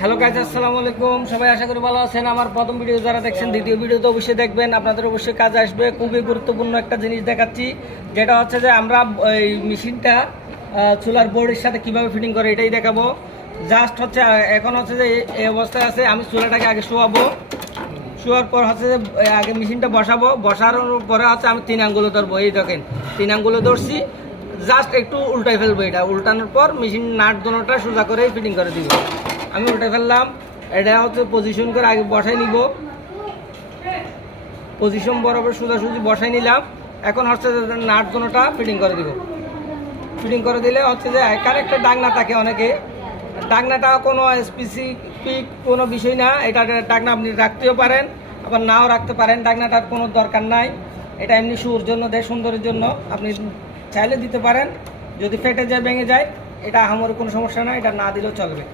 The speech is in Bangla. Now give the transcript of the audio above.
হ্যালো গাইজ, আসসালামু আলাইকুম। সবাই আশা করি ভালো আছেন। আমার প্রথম ভিডিও যারা দেখছেন, দ্বিতীয় ভিডিও তো অবশ্যই দেখবেন, আপনাদের অবশ্যই কাজে আসবে। খুবই গুরুত্বপূর্ণ একটা জিনিস দেখাচ্ছি, যেটা হচ্ছে যে আমরা এই মেশিনটা চুলার বোর্ডের সাথে কিভাবে ফিটিং করে এটাই দেখাবো। জাস্ট হচ্ছে এখন হচ্ছে যে এই অবস্থায় আছে, আমি চুলাটাকে আগে শোয়াবো। শোয়ার পর হচ্ছে যে আগে মেশিনটা বসাবো। বসানোর পরে হচ্ছে আমি 3 আঙ্গুলে ধরবো। এই দেখেন 3 আঙ্গুলে ধরছি, জাস্ট একটু উল্টাই ফেলবো। এটা উল্টানোর পর মেশিন নাট দোনোটা সোজা করে ফিটিং করে দিব। আমি উল্টে ফেললাম। এটা হচ্ছে পজিশন করে আগে বসাই নিব। পজিশন বরাবর সোজাসুজি বসাই নিলাম। এখন হচ্ছে যে নাট দোনোটা ফিটিং করে দিব। ফিটিং করে দিলে হচ্ছে যে এখানে একটা ডাকনা থাকে অনেকে। ডাকনাটা কোনো স্পেসিফিক কোনো বিষয় না। এটা ডাকনা আপনি রাখতেও পারেন, আবার নাও রাখতে পারেন। ডাকনাটার কোনো দরকার নাই। এটা এমনি শুর জন্য দেয়, সুন্দরের জন্য আপনি চাইলে দিতে পারেন। যদি ফেটে যায়, ভেঙে যায়, এটা আমার কোনো সমস্যা না, এটা না দিলেও চলবে।